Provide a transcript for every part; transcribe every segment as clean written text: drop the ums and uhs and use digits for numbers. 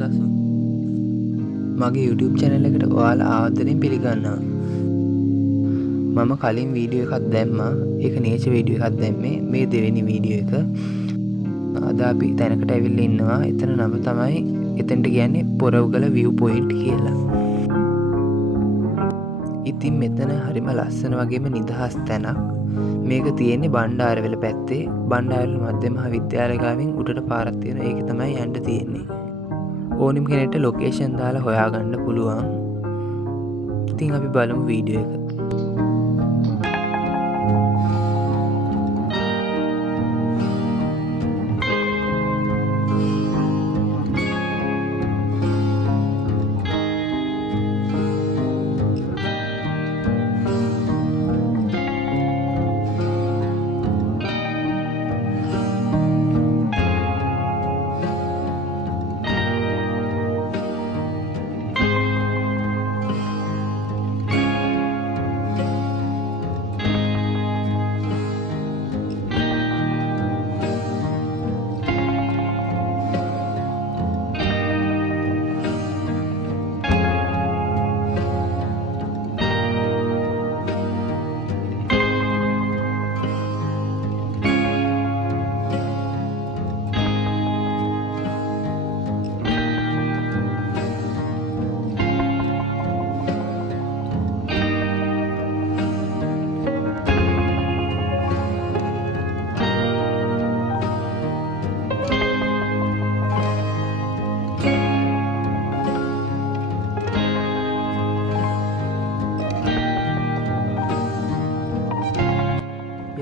දසුන් මගේ YouTube channel එකට ඔයාලා ආදරෙන් පිළිගන්නවා. මම කලින් වීඩියෝ එකක් දැම්මා. ඒක නේචර් වීඩියෝ එකක් දැම්මේ. මේ දෙවෙනි වීඩියෝ එක. අද අපි තැනකට ඇවිල්ලා ඉන්නවා. එතන නම තමයි එතනට කියන්නේ පොරවගල view point කියලා. ඉතින් මෙතන හරිම ලස්සන වගේම නිදහස් තැනක්. මේක තියෙන්නේ බණ්ඩාරවැල පැත්තේ. බණ්ඩාරවැල මධ්‍ය මහා විද්‍යාලය ගාවින් උඩට පාරක් තියෙනවා. ඒක තමයි යන්න තියෙන්නේ. ඕනිම කෙනෙක්ට ලොකේෂන් දාලා හොයාගන්න පුළුවන්. ඉතින් අපි බලමු වීඩියෝ එක.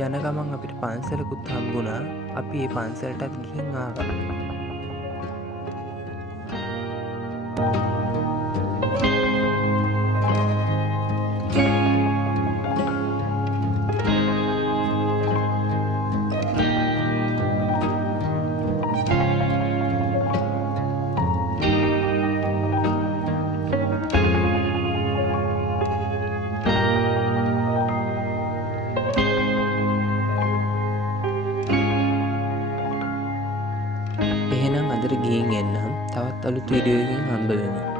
යන ගමන් අපිට පන්සලකුත් හම්බුණා. අපි ඒ පන්සලටත් ගිහින් ආවා. එහෙනම් අදට ගිහින් එන්නම්. තවත් අලුත් වීඩියෝ එකකින් හම්බ වෙමු.